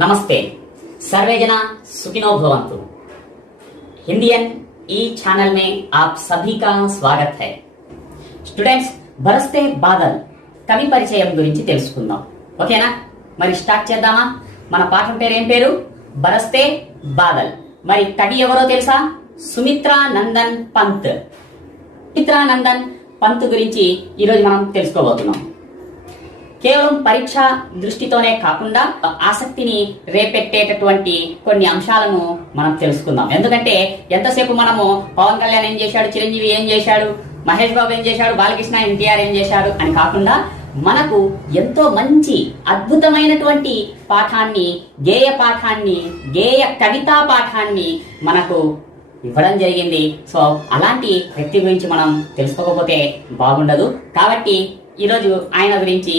नमस्ते, सर्वे जना सुखिनो भवन्तु। हिंदियन ई चैनल में आप सभी का स्वागत है। స్టూడెంట్స్, బరస్తే బాదల్ కవి పరిచయం గురించి తెలుసుకుందాం. ఓకేనా? మరి స్టార్ట్ చేద్దామా? మన పాఠం పేరు ఏం పేరు? బరస్తే బాదల్. మరి కవి ఎవరో తెలుసా? సుమిత్రా నందన్ పంత్. సుమిత్రా నందన్ పంత్ గురించి ఈరోజు మనం తెలుసుకోబోతున్నాం. కేవలం పరీక్ష దృష్టితోనే కాకుండా ఆసక్తిని రేపెట్టేటటువంటి కొన్ని అంశాలను మనం తెలుసుకుందాం. ఎందుకంటే ఎంతసేపు మనము పవన్ కళ్యాణ్ ఏం చేశాడు, చిరంజీవి ఏం చేశాడు, మహేష్ బాబు ఏం చేశాడు, బాలకృష్ణ ఎన్టీఆర్ ఏం చేశాడు అని కాకుండా మనకు ఎంతో మంచి అద్భుతమైనటువంటి పాఠాన్ని, గేయ కవితా పాఠాన్ని మనకు ఇవ్వడం జరిగింది. సో అలాంటి వ్యక్తి గురించి మనం తెలుసుకోకపోతే బాగుండదు. కాబట్టి ఈరోజు ఆయన గురించి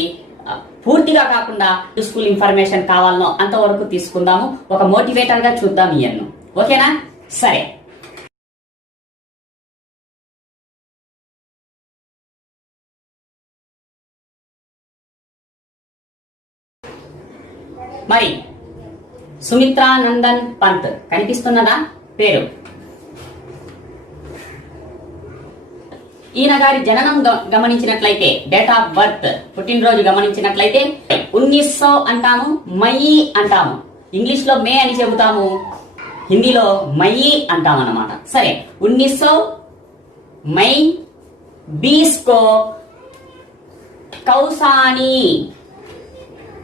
పూర్తిగా కాకుండా యూస్ఫుల్ ఇన్ఫర్మేషన్ కావాలనో అంతవరకు తీసుకుందాము. ఒక మోటివేటర్ గా చూద్దాం ఈయన్ను. ఓకేనా? సరే, మరి సుమిత్రా నందన్ పంత్ కనిపిస్తున్నదా పేరు? ఈయన గారి జననం గమనించినట్లయితే, డేట్ ఆఫ్ బర్త్, పుట్టినరోజు గమనించినట్లయితే 1900 అంటాము, మయి అంటాము. ఇంగ్లీష్ లో మే అని చెబుతాము, హిందీలో మయి అంటాం అన్నమాట. సరే, 1900 మై 20 को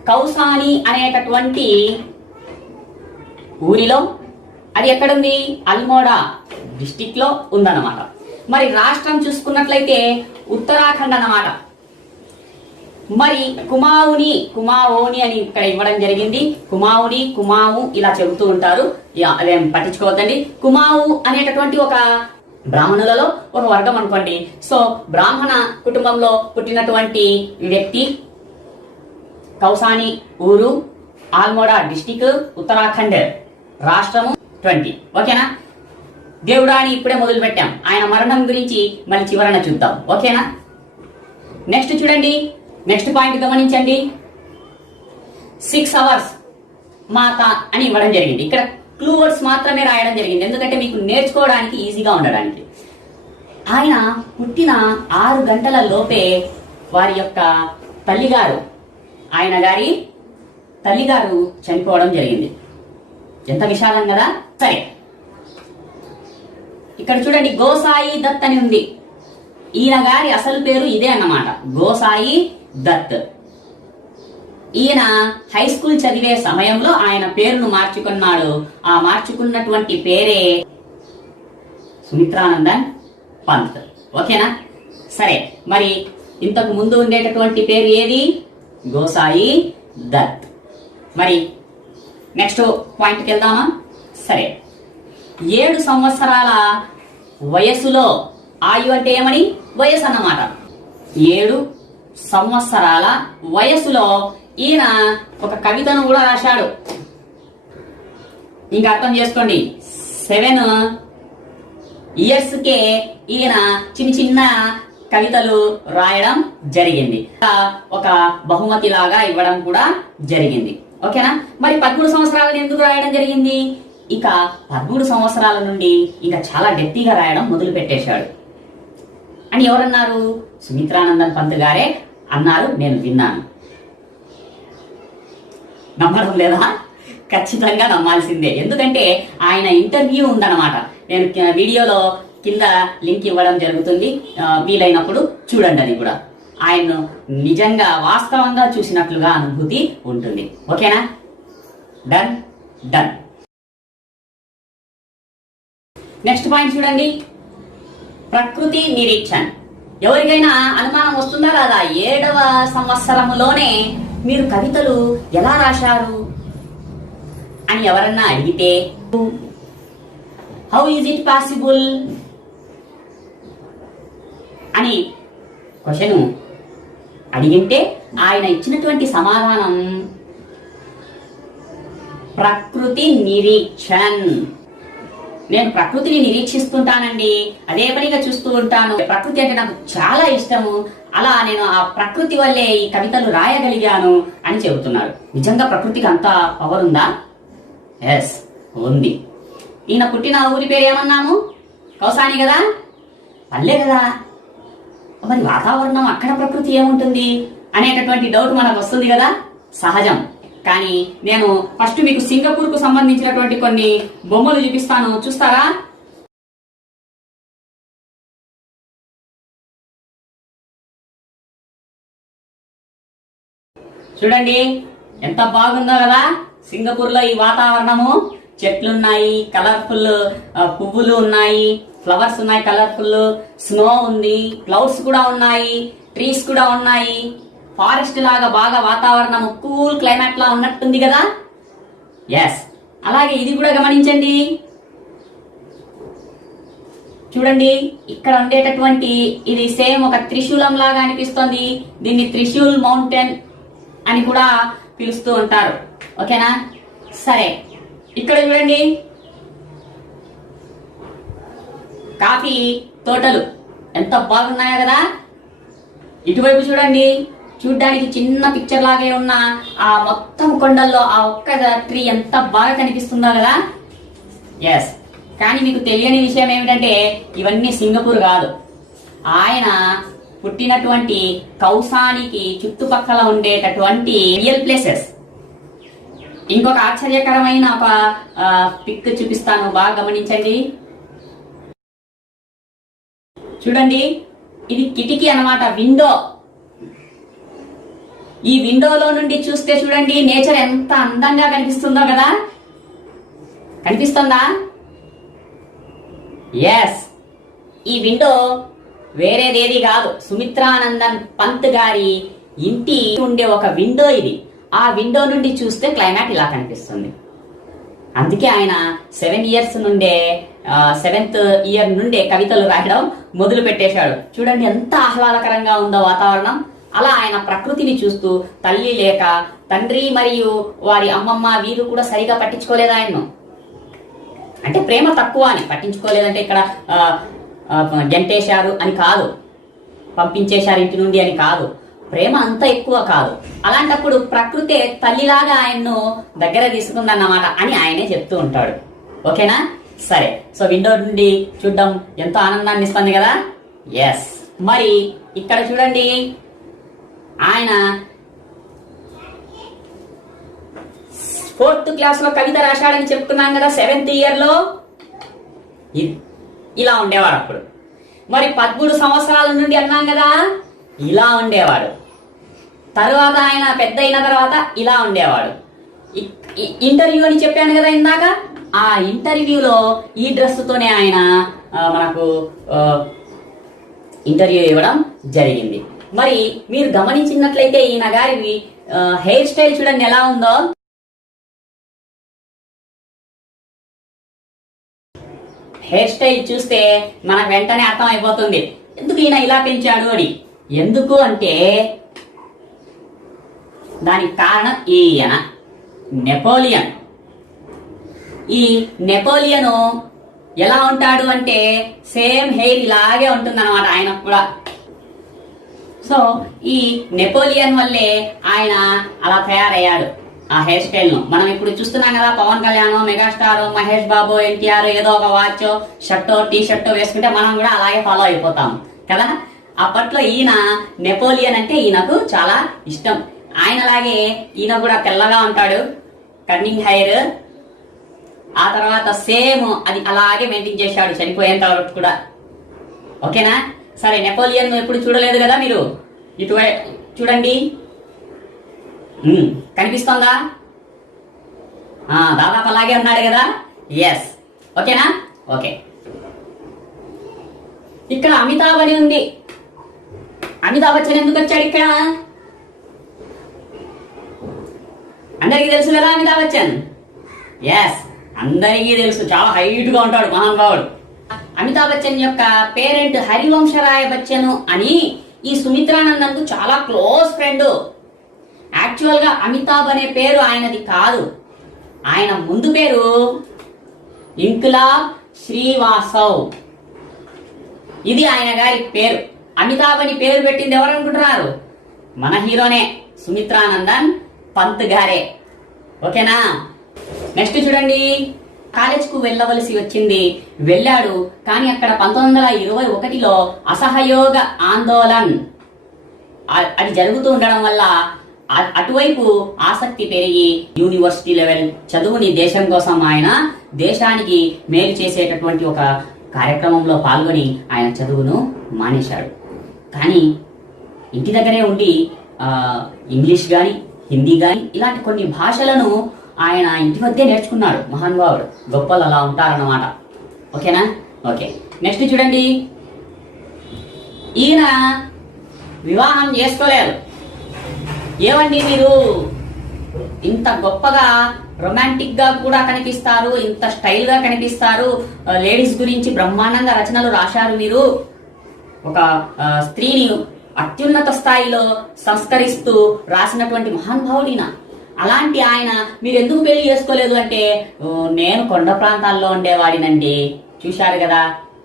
కౌసాని అనేటటువంటి ఊరిలో, అది ఎక్కడుంది? అల్మోడా డిస్టిక్ లో ఉందన్నమాట. మరి రాష్ట్రం చూసుకున్నట్లయితే ఉత్తరాఖండ్ అన్నమాట. మరి కుమావుని అని ఇక్కడ ఇవ్వడం జరిగింది. కుమావు ఇలా చెబుతూ ఉంటారు, అదేం పట్టించుకోవద్దండి. కుమావు అనేటటువంటి ఒక బ్రాహ్మణులలో ఒక వర్గం అనుకోండి. సో బ్రాహ్మణ కుటుంబంలో పుట్టినటువంటి వ్యక్తి, కౌసాని ఊరు, ఆల్మోడా డిస్టిక్, ఉత్తరాఖండ్ రాష్ట్రము 20. ఓకేనా? దేవుడా అని ఇప్పుడే మొదలు పెట్టాం. ఆయన మరణం గురించి మళ్ళీ చివరన చూద్దాం. ఓకేనా? నెక్స్ట్ చూడండి, నెక్స్ట్ పాయింట్ గమనించండి. 6 hours మాత అని ఇవ్వడం జరిగింది. ఇక్కడ క్లూ వర్డ్స్ మాత్రమే రాయడం జరిగింది, ఎందుకంటే మీకు నేర్చుకోవడానికి ఈజీగా ఉండడానికి. ఆయన పుట్టిన 6 గంటల లోపే వారి యొక్క తల్లిగారు, ఆయన గారి తల్లిగారు చనిపోవడం జరిగింది. ఎంత విషాదం కదా. సరే, ఇక్కడ చూడండి, గోసాయి దత్ అని ఉంది. ఈయన గారి అసలు పేరు ఇదే అన్నమాట, గోసాయి దత్. ఈయన హై స్కూల్ చదివే సమయంలో ఆయన పేరును మార్చుకున్నాడు. ఆ మార్చుకున్నటువంటి పేరే సుమిత్రానందన్ పంత్. ఓకేనా? సరే, మరి ఇంతకు ముందు ఉండేటటువంటి పేరు ఏది? గోసాయి దత్. మరి నెక్స్ట్ పాయింట్కి వెళ్దామా? సరే, 7 సంవత్సరాల వయసులో, ఆయు అంటే ఏమని? వయసు అన్నమాట. 7 సంవత్సరాల వయసులో ఈయన ఒక కవితను కూడా రాశాడు. ఇంకా అర్థం చేసుకోండి, 7 years కే ఈయన చిన్న కవితలు రాయడం జరిగింది. ఒక బహుమతి లాగా ఇవ్వడం కూడా జరిగింది. ఓకేనా? మరి 13 సంవత్సరాలను ఎందుకు రాయడం జరిగింది? ఇక 13 సంవత్సరాల నుండి ఇంకా చాలా డెప్తీగా రాయడం మొదలు పెట్టేశాడు అని ఎవరన్నారు? సుమిత్రానందన్ పంత్ గారే అన్నారు, నేను విన్నాను. నమ్మడం లేదా? ఖచ్చితంగా నమ్మాల్సిందే, ఎందుకంటే ఆయన ఇంటర్వ్యూ ఉందన్నమాట. నేను వీడియోలో కింద లింక్ ఇవ్వడం జరుగుతుంది, వీలైనప్పుడు చూడండి. అది కూడా ఆయన్ను నిజంగా వాస్తవంగా చూసినట్లుగా అనుభూతి ఉంటుంది. ఓకేనా? డన్. నెక్స్ట్ పాయింట్ చూడండి, ప్రకృతి నిరీక్షణ. ఎవరికైనా అనుమానం వస్తుందా రాదా? 7వ సంవత్సరములోనే మీరు కవితలు ఎలా రాశారు అని ఎవరన్నా అడిగితే, హౌ ఈజ్ ఇట్ పాసిబుల్ అని క్వశ్చన్ అడిగింటే ఆయన ఇచ్చినటువంటి సమాధానం ప్రకృతి నిరీక్షణ్. నేను ప్రకృతిని నిరీక్షిస్తుంటానండి, అదే పనిగా చూస్తూ ఉంటాను. ప్రకృతి అంటే నాకు చాలా ఇష్టము, అలా నేను ఆ ప్రకృతి వల్లే ఈ కవితలు రాయగలిగాను అని చెబుతున్నాడు. నిజంగా ప్రకృతికి అంత పవర్ ఉందా? ఎస్, ఉంది. ఈయన పుట్టిన ఊరి పేరు ఏమన్నాము? కౌసాని కదా, పల్లె కదా. మరి వాతావరణం అక్కడ ప్రకృతి ఏముంటుంది అనేటటువంటి డౌట్ మనకు వస్తుంది కదా, సహజం. కానీ నేను ఫస్ట్ మీకు సింగపూర్ కు సంబంధించినటువంటి కొన్ని బొమ్మలు చూపిస్తాను, చూస్తారా? చూడండి ఎంత బాగుందో కదా సింగపూర్ లో ఈ వాతావరణము. చెట్లున్నాయి, కలర్ఫుల్ పువ్వులు ఉన్నాయి, ఫ్లవర్స్ ఉన్నాయి, కలర్ఫుల్ స్నో ఉంది, క్లౌడ్స్ కూడా ఉన్నాయి, ట్రీస్ కూడా ఉన్నాయి. ఫారెస్ట్ లాగా బాగా వాతావరణం కూల్ క్లైమేట్ లా ఉన్నట్టుంది కదా. ఎస్, అలాగే ఇది కూడా గమనించండి. చూడండి ఇక్కడ ఉండేటటువంటి ఇది సేమ్ ఒక త్రిశూలం లాగా అనిపిస్తుంది. దీన్ని త్రిశూల్ మౌంటైన్ అని కూడా పిలుస్తూ ఉంటారు. ఓకేనా? సరే, ఇక్కడ చూడండి కాఫీ తోటలు ఎంత బాగున్నాయో కదా. ఇటువైపు చూడండి, చూడ్డానికి చిన్న పిక్చర్ లాగే ఉన్న ఆ మొత్తం కొండల్లో ఆ ఒక్క ట్రీ ఎంత బాగా కనిపిస్తుందో కదా. ఎస్, కానీ మీకు తెలియని విషయం ఏమిటంటే ఇవన్నీ సింగపూర్ కాదు. ఆయన పుట్టినటువంటి కౌసానికి చుట్టుపక్కల ఉండేటటువంటి రియల్ ప్లేసెస్. ఇంకొక ఆశ్చర్యకరమైన ఒక పిక్ చూపిస్తాను, బాగా గమనించండి. చూడండి, ఇది కిటికీ అన్నమాట, విండో. ఈ విండోలో నుండి చూస్తే చూడండి నేచర్ ఎంత అందంగా కనిపిస్తుందో కదా. కనిపిస్తుందా? ఎస్, ఈ విండో వేరేదేది కాదు, సుమిత్రానందన్ పంత్ గారి ఇంటి ఉండే ఒక విండో ఇది. ఆ విండో నుండి చూస్తే క్లైమేట్ ఇలా కనిపిస్తుంది. అందుకే ఆయన 7 ఇయర్స్ నుండే 7th ఇయర్ నుండే కవితలు రాయడం మొదలు పెట్టేశాడు. చూడండి ఎంత ఆహ్లాదకరంగా ఉందో వాతావరణం. అలా ఆయన ప్రకృతిని చూస్తూ, తల్లి లేక తండ్రి మరియు వారి అమ్మమ్మ వీరు కూడా సరిగా పట్టించుకోలేదు ఆయన్ను. అంటే ప్రేమ తక్కువ అని, పట్టించుకోలేదంటే ఇక్కడ గెంటేశారు అని కాదు, పంపించేశారు ఇంటి నుండి అని కాదు, ప్రేమ అంత ఎక్కువ కాదు. అలాంటప్పుడు ప్రకృతే తల్లిలాగా ఆయన్ను దగ్గర తీసుకుందన్నమాట అని ఆయనే చెప్తూ ఉంటాడు. ఓకేనా? సరే, సో విండో నుండి చూడడం ఎంతో ఆనందాన్ని ఇస్తుంది కదా. ఎస్, మరి ఇక్కడ చూడండి ఆయన 4th క్లాస్ లో కవిత రాశాడని చెప్తున్నాం కదా. 7th ఇయర్ లో ఇలా ఉండేవాడు అప్పుడు. మరి 13 సంవత్సరాల నుండి అన్నాం కదా, ఇలా ఉండేవాడు. తర్వాత ఆయన పెద్ద అయిన తర్వాత ఇలా ఉండేవాడు. ఇంటర్వ్యూ అని చెప్పాను కదా ఇందాక, ఆ ఇంటర్వ్యూలో ఈ డ్రెస్ తోనే ఆయన మనకు ఇంటర్వ్యూ ఇవ్వడం జరిగింది. మరి మీరు గమనించినట్లయితే ఈయన గారి హెయిర్ స్టైల్ చూడండి ఎలా ఉందో. హెయిర్ స్టైల్ చూస్తే మనకు వెంటనే అర్థం అయిపోతుంది ఎందుకు ఈయన ఇలా పెంచాడు అని. ఎందుకు అంటే దానికి కారణం ఈయన నెపోలియన్. ఈ నెపోలియను ఎలా ఉంటాడు అంటే సేమ్ హెయిర్ ఇలాగే ఉంటుందన్నమాట ఆయనకు కూడా. సో ఈ నెపోలియన్ వల్లే ఆయన అలా తయారయ్యాడు. ఆ హెయిర్ స్టైల్ ను మనం ఇప్పుడు చూస్తున్నాం కదా. పవన్ కళ్యాణ్, మెగాస్టార్, మహేష్ బాబు, ఎన్టీఆర్ ఏదో ఒక వాచ్, షర్టో, టీ షర్టో వేసుకుంటే మనం కూడా అలాగే ఫాలో అయిపోతాం కదా. అప్పట్లో ఈయన నెపోలియన్ అంటే ఈయనకు చాలా ఇష్టం. ఆయనలాగే ఈయన కూడా తెల్లగా ఉంటాడు, కర్నింగ్ హెయిర్. ఆ తర్వాత సేమ్ అది అలాగే మెయింటైన్ చేశాడు చనిపోయేంత వరకు కూడా. ఓకేనా? సరే, నెపోలియన్ ఎప్పుడు చూడలేదు కదా మీరు. ఇటువైపు చూడండి, కనిపిస్తోందా? దాదాపు అలాగే ఉన్నాడు కదా. ఎస్, ఓకేనా? ఓకే. ఇక్కడ అమితాబ్ అని ఉంది. అమితాబ్ బచ్చన్ ఎందుకు వచ్చాడు ఇక్కడ? అందరికీ తెలుసు కదా అమితాబ్ బచ్చన్. ఎస్, అందరికీ తెలుసు, చాలా హైట్ గా ఉంటాడు మహానుభావుడు. అమితాబ్ బచ్చన్ యొక్క పేరెంట్ హరివంశరాయ్ బచ్చన్ అని ఈ సుమిత్రానందన్ కు చాలా క్లోజ్ ఫ్రెండ్. యాక్చువల్ గా అమితాబ్ అనే పేరు ఆయనది కాదు. ఆయన ముందు పేరు ఇంక్లాబ్ శ్రీవాస్తవ్. ఇది ఆయన గారి పేరు. అమితాబ్ అని పేరు పెట్టింది ఎవరు అనుకుంటున్నారు? మన హీరోనే, సుమిత్రానందన్ పంత్ గారే. ఓకేనా? నెక్స్ట్ చూడండి, కాలేజ్ కు వెళ్ళవలసి వచ్చింది, వెళ్ళాడు. కానీ అక్కడ 1921లో అసహయోగ ఆందోళన్ అది జరుగుతూ ఉండడం వల్ల అటువైపు ఆసక్తి పెరిగి యూనివర్సిటీ లెవెల్ చదువుని దేశం కోసం ఆయన దేశానికి మేలు చేసేటటువంటి ఒక కార్యక్రమంలో పాల్గొని ఆయన చదువును మానేశాడు. కానీ ఇంటి దగ్గరే ఉండి ఇంగ్లీష్ కానీ హిందీ కానీ ఇలాంటి కొన్ని భాషలను ఆయన ఇంటి వద్దే నేర్చుకున్నాడు. మహానుభావుడు, గొప్పలు అలా ఉంటారన్నమాట. ఓకేనా? ఓకే, నెక్స్ట్ చూడండి, ఈయన వివాహం చేసుకోలేదు. ఏమండి మీరు ఇంత గొప్పగా రొమాంటిక్ గా కూడా కనిపిస్తారు, ఇంత స్టైల్ గా కనిపిస్తారు, లేడీస్ గురించి బ్రహ్మాండంగా రచనలు రాశారు, మీరు ఒక స్త్రీని అత్యున్నత స్థాయిలో సంస్కరిస్తూ రాసినటువంటి మహానుభావుడిన, అలాంటి ఆయన మీరు ఎందుకు పెళ్లి చేసుకోలేదు అంటే, నేను కొండ ప్రాంతాల్లో ఉండేవాడినండి. చూశారు కదా,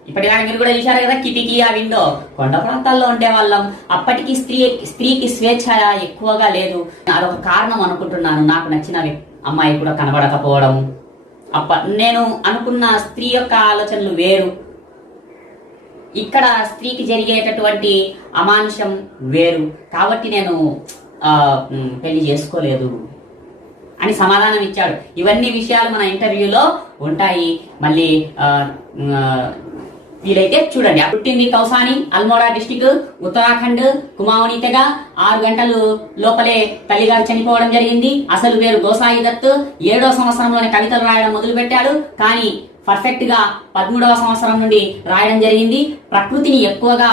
ఇప్పటిదాకా మీరు కూడా చూశారు కదా, కిటికీ ఆ విండో. కొండ ప్రాంతాల్లో ఉండేవాళ్ళం. అప్పటికి స్త్రీకి స్వేచ్ఛ ఎక్కువగా లేదు. అదొక కారణం అనుకుంటున్నాను. నాకు నచ్చిన అమ్మాయి కూడా కనబడకపోవడం, నేను అనుకున్న స్త్రీ యొక్క ఆలోచనలు వేరు, ఇక్కడ స్త్రీకి జరిగేటటువంటి అమానుషం వేరు, కాబట్టి నేను పెళ్లి చేసుకోలేదు అని సమాధానం ఇచ్చాడు. ఇవన్నీ విషయాలు మన ఇంటర్వ్యూలో ఉంటాయి. మళ్ళీ వీలైతే చూడండి. పుట్టింది కౌసాని, అల్మోడా డిస్టిక్, ఉత్తరాఖండ్, కుమావని తెగ. 6 గంటలు లోపలే తల్లిగారు చనిపోవడం జరిగింది. అసలు పేరు గోసాయి దత్. 7వ సంవత్సరంలోనే కవితలు రాయడం మొదలు పెట్టాడు. కానీ పర్ఫెక్ట్ గా 13వ సంవత్సరం నుండి రాయడం జరిగింది. ప్రకృతిని ఎక్కువగా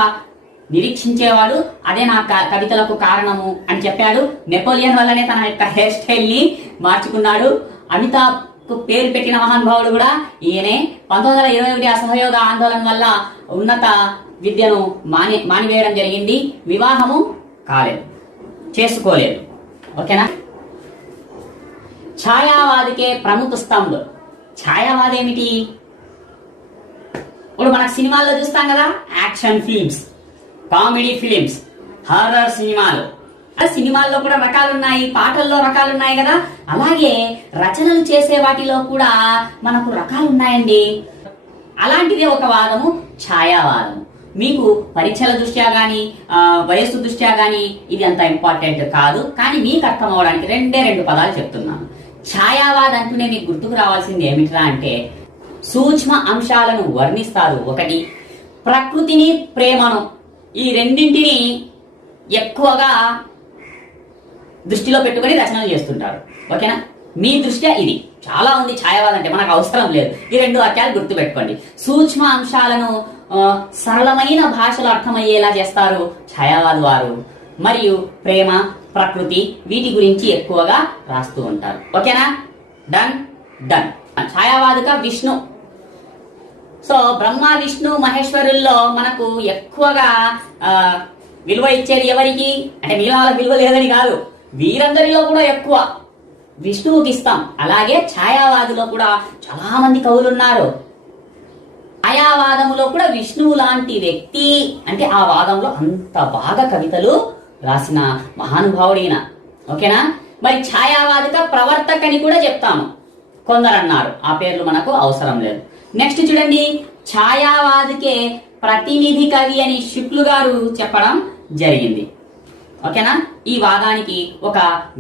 నిరీక్షించేవాడు, అదే నా కవితలకు కారణము అని చెప్పాడు. నెపోలియన్ వల్లనే తన యొక్క హెయిర్ స్టైల్ ని మార్చుకున్నాడు. అమితాబ్ పేరు పెట్టిన మహానుభావుడు కూడా ఈయనే. 1921 అసహయోగ ఆందోళన వల్ల ఉన్నత విద్యను మానివేయడం జరిగింది. వివాహము కాలేదు, చేసుకోలేదు. ఓకేనా? ఛాయావాదికే ప్రముఖ స్తంభ్. ఛాయావాద్ ఏమిటి? ఇప్పుడు మనకు సినిమాల్లో చూస్తాం కదా, action films, comedy films, horror సినిమాలు. సినిమాల్లో కూడా రకాలున్నాయి, పాటల్లో రకాలున్నాయి కదా, అలాగే రచనలు చేసే వాటిలో కూడా మనకు రకాలున్నాయండి. అలాంటిదే ఒక వాదము ఛాయావాదము. మీకు పరీక్షల దృష్ట్యా గాని వయస్సు దృష్ట్యా గాని ఇది అంత ఇంపార్టెంట్ కాదు, కానీ మీకు అర్థం అవడానికి 2 పదాలు చెప్తున్నాను. ఛాయావాద్ అంటూనే మీకు గుర్తుకు రావాల్సింది ఏమిట్రా అంటే, సూక్ష్మ అంశాలను వర్ణిస్తారు. ఒకటి, ప్రకృతిని, ప్రేమను, ఈ రెండింటిని ఎక్కువగా దృష్టిలో పెట్టుకుని రచనలు చేస్తుంటారు. ఓకేనా? మీ దృష్ట్యా ఇది చాలా ఉంది. ఛాయావాదం అంటే మనకు అవసరం లేదు. ఈ 2 వాక్యాలు గుర్తు పెట్టుకోండి. సూక్ష్మ అంశాలను సరళమైన భాషలో అర్థమయ్యేలా చేస్తారు ఛాయావాద్ వారు. మరియు ప్రేమ, ప్రకృతి, వీటి గురించి ఎక్కువగా రాస్తూ ఉంటారు. ఓకేనా? డన్. ఛాయావాదుక విష్ణు. సో బ్రహ్మ, విష్ణు, మహేశ్వరుల్లో మనకు ఎక్కువగా విలువ ఇచ్చేది ఎవరికి అంటే, మిగిలిన వాళ్ళకి విలువ లేదని కాదు, వీరందరిలో కూడా ఎక్కువ విష్ణువుకి ఇస్తాం. అలాగే ఛాయావాదులో కూడా చాలా మంది కవులు ఉన్నారు. ఛాయావాదములో కూడా విష్ణువు లాంటి వ్యక్తి అంటే, ఆ వాదంలో అంత బాగా కవితలు రాసిన మహానుభావుడైన. ఓకేనా? మరి ఛాయావాదిక ప్రవర్తకని కూడా చెప్తాము. కొందరు అన్నారు, ఆ పేర్లు మనకు అవసరం లేదు. నెక్స్ట్ చూడండి, ఛాయావాదికే ప్రతినిధి కవి అని శుక్లు గారు చెప్పడం జరిగింది. ఓకేనా? ఈ వాదానికి ఒక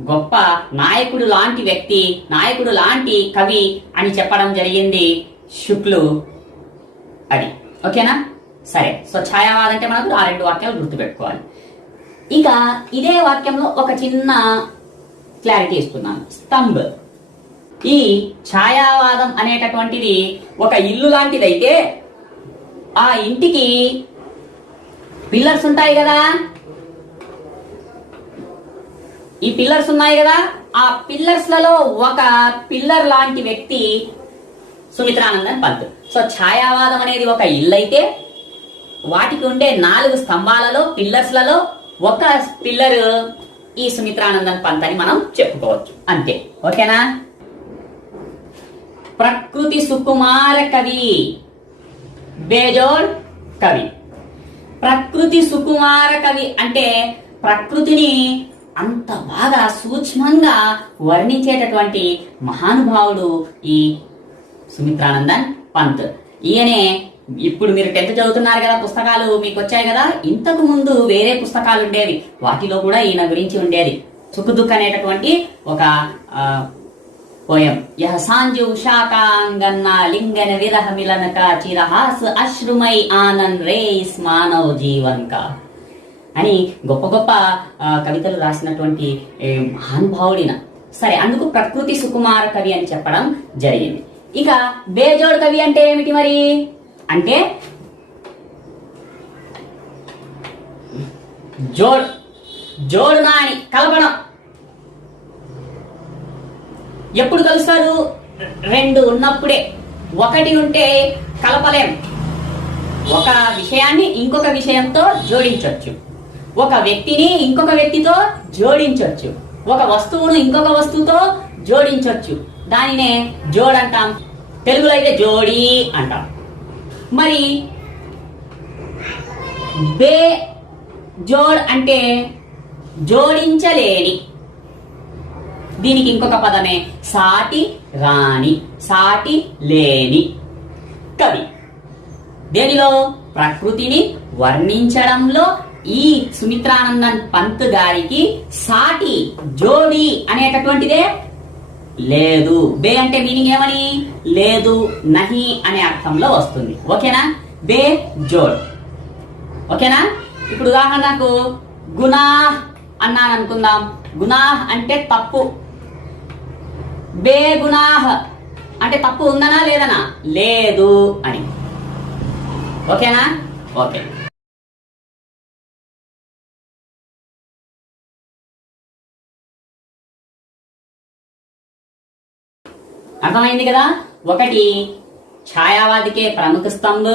గొప్ప నాయకుడు లాంటి వ్యక్తి, నాయకుడు లాంటి కవి అని చెప్పడం జరిగింది శుక్లు. అది ఓకేనా? సరే. సో ఛాయావాదం అంటే మనకు ఆ 2 వాక్యాలు గుర్తుపెట్టుకోవాలి. ఇక ఇదే వాక్యంలో ఒక చిన్న క్లారిటీ ఇస్తున్నాను. స్తంభ్. ఈ ఛాయావాదం అనేటటువంటిది ఒక ఇల్లు లాంటిదైతే, ఆ ఇంటికి పిల్లర్స్ ఉంటాయి కదా, ఈ పిల్లర్స్ ఉన్నాయి కదా, ఆ పిల్లర్స్ లలో ఒక పిల్లర్ లాంటి వ్యక్తి సుమిత్రానందన్ పంత్. సో ఛాయావాదం అనేది ఒక ఇల్లు అయితే, వాటికి ఉండే 4 స్తంభాలలో, పిల్లర్స్లలో ఒక పిల్లర్ ఈ సుమిత్రానందన్ పంత్ అని మనం చెప్పుకోవచ్చు. అంతే. ఓకేనా? ప్రకృతి సుకుమార కవి. బేజోడ్ కవి. ప్రకృతి సుకుమార కవి అంటే ప్రకృతిని అంత బాగా సూక్ష్మంగా వర్ణించేటటువంటి మహానుభావుడు ఈ సుమిత్రానందన్ పంత్. ఈయనే ఇప్పుడు మీరు 10th చదువుతున్నారు కదా, పుస్తకాలు మీకు వచ్చాయి కదా. ఇంతకు ముందు వేరే పుస్తకాలు ఉండేవి, వాటిలో కూడా ఈయన గురించి ఉండేది. సుఖదుఖ్ అనేటటువంటి ఒక పోయం. యహ సాంజు ఉషాకాంగన్న లింగన విరహ మిలనక చిరహాస్ అశ్రుమై ఆనంద్ రేస్ మానవ్ జీవన్ కా అని గొప్ప గొప్ప కవితలు రాసినటువంటి మహానుభావుడిన. సరే, అందుకు ప్రకృతి సుకుమార కవి అని చెప్పడం జరిగింది. ఇక బేజోడ్ కవి అంటే ఏమిటి మరి అంటే జోడునా అని కలపడం. ఎప్పుడు కలుస్తారు? 2 ఉన్నప్పుడే. 1 ఉంటే కలపలేం. ఒక విషయాన్ని ఇంకొక విషయంతో జోడించవచ్చు, ఒక వ్యక్తిని ఇంకొక వ్యక్తితో జోడించవచ్చు, ఒక వస్తువును ఇంకొక వస్తువుతో జోడించవచ్చు. దానినే జోడ్ అంటాం. తెలుగులో అయితే జోడి అంటాం. మరి జోడ్ అంటే జోడించలేని. దీనికి ఇంకొక పదమే సాటి రాని, సాటి లేని కవి. దేనిలో? ప్రకృతిని వర్ణించడంలో ఈ సుమిత్రానందన్ పంత్ గారికి సాటి, జోడి అనేటటువంటిదే లేదు. బే అంటే మీనింగ్ ఏమని? లేదు, నహి అనే అర్థంలో వస్తుంది. ఓకేనా? బే జోడ్. ఓకేనా? ఇప్పుడు ఉదాహరణకు గునాహ్ అన్నాను అనుకుందాం. గునాహ్ అంటే తప్పు. బే గునాహ్ అంటే తప్పు ఉందనా లేదనా? లేదు అని. ఓకేనా? ఓకే. అర్థమైంది కదా? ఒకటి ఛాయావాదికే ప్రముఖ స్తంభ్,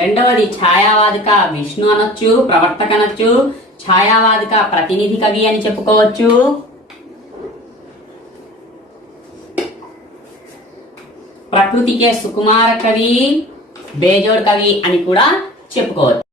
రెండవది ఛాయావాదిక విష్ణు అనొచ్చు, ప్రవర్తక అనొచ్చు, ఛాయావాదిక ప్రతినిధి కవి అని చెప్పుకోవచ్చు. ప్రకృతికే సుకుమార కవి, బేజోడ్ కవి అని కూడా చెప్పుకోవచ్చు.